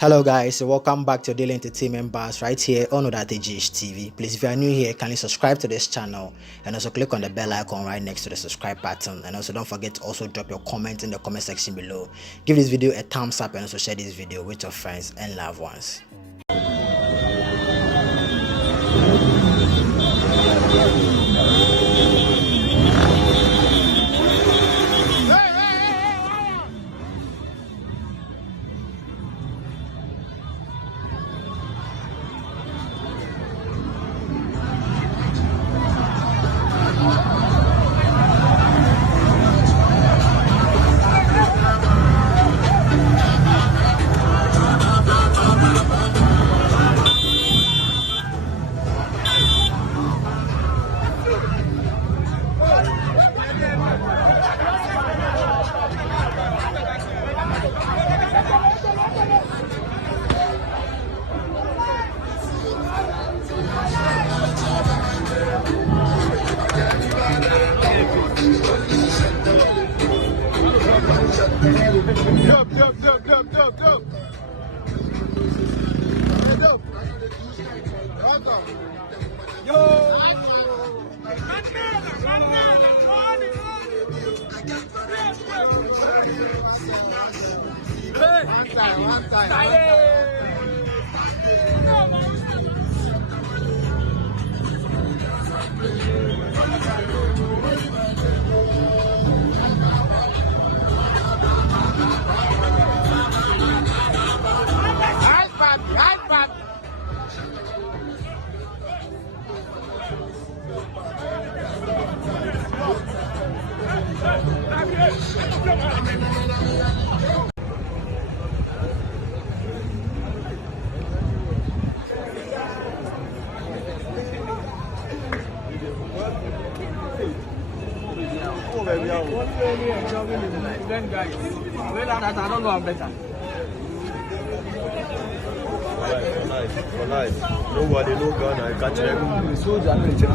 Hello guys, welcome back to Daily Entertainment Bars right here on Odatejish TV. Please, if you are new here, kindly subscribe to this channel and also click on the bell icon right next to the subscribe button. And also don't forget to also drop your comment in the comment section below. Give this video a thumbs up and also share this video with your friends and loved ones. One time. For life. Nobody, no gun, I catch them. Soldier, I check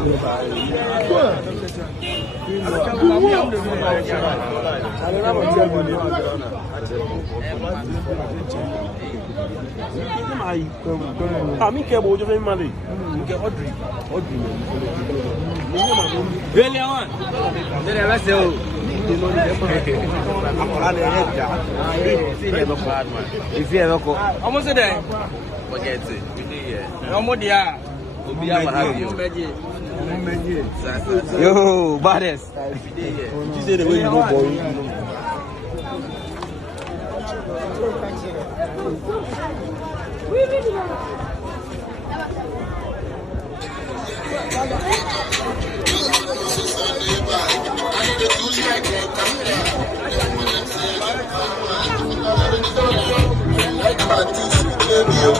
I'm incapable of money. Audrey. Really, one. Almost there. Forget it. No more there. Yo, baddest. You say the way you go, boy.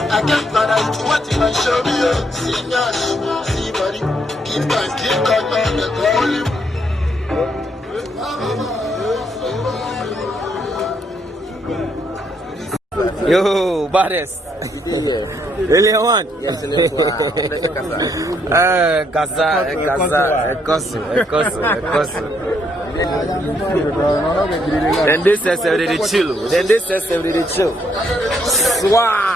I can't manage what you show me. See buddy, give thanks, give God on the glory. Yo, baddest. Really, one? Yes, Gaza. Then this says everybody chill. Swag.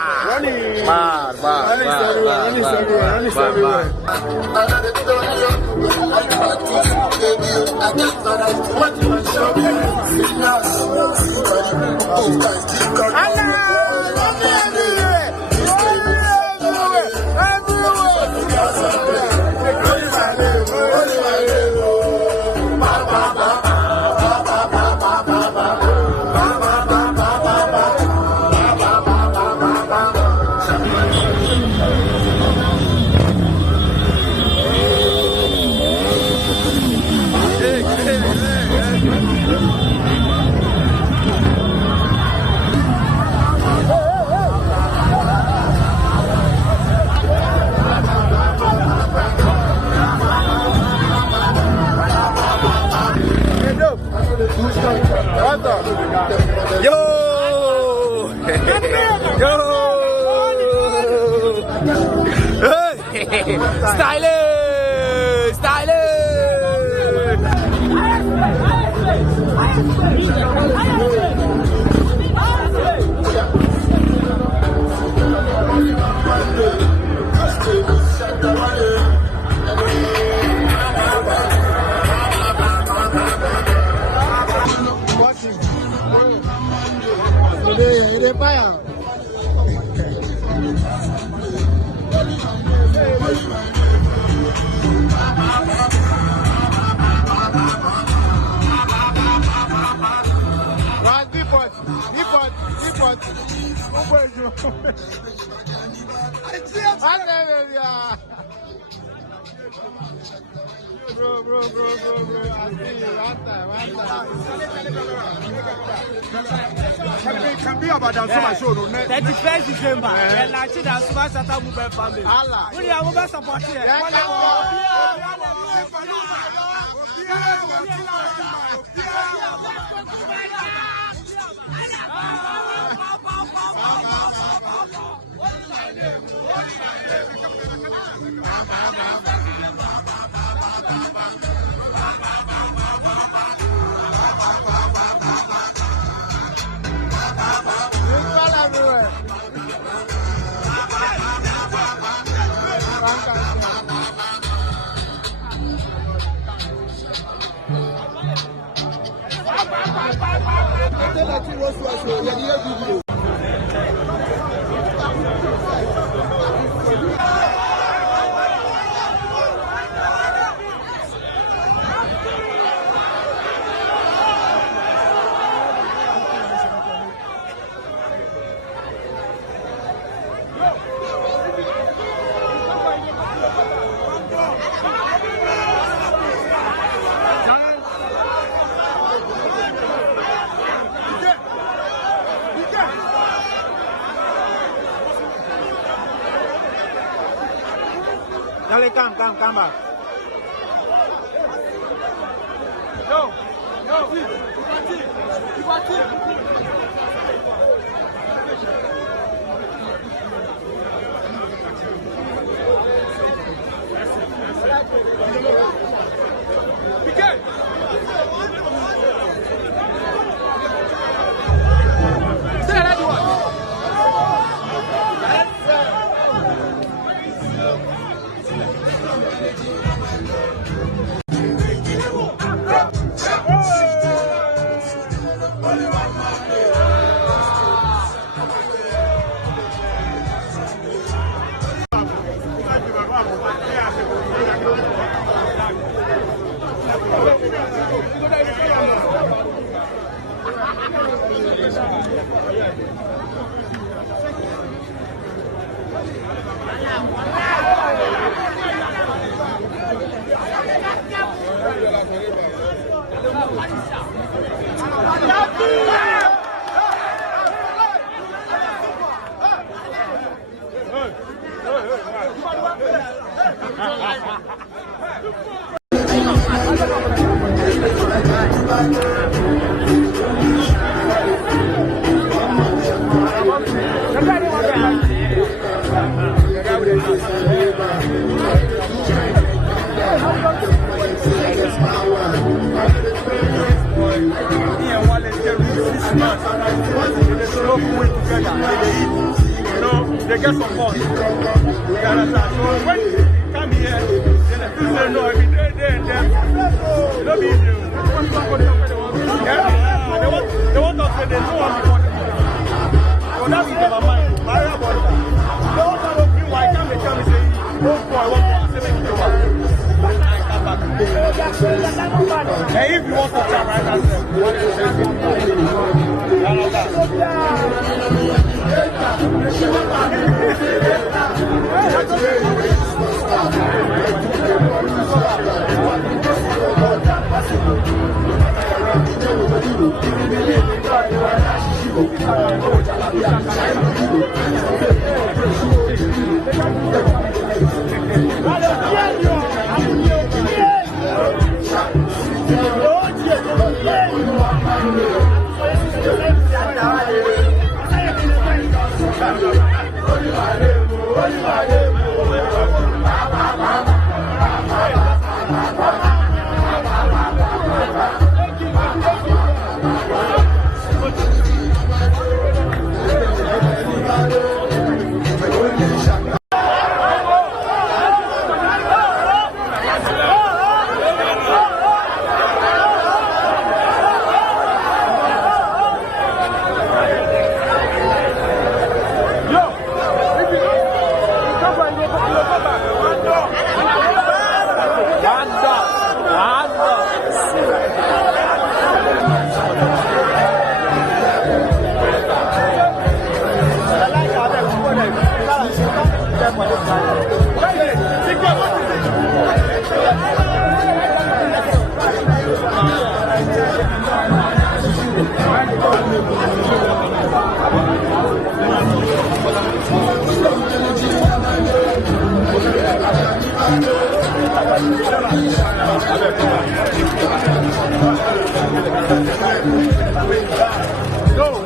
Stylish! Bro. I see you one time. Can be about that summer show, no? 31st December. And like that, summer Shatta movement family. Allah. We are moving support here. Come back. No. They get support. So when you come here, they say no every day, they don't be easy. They want us to say they don't want to. So that's in my mind. Maria Bonta. They want to know why can't they come and say, oh boy, I want to say make it over. And come back. Hey, if you want to try right now, what is Go.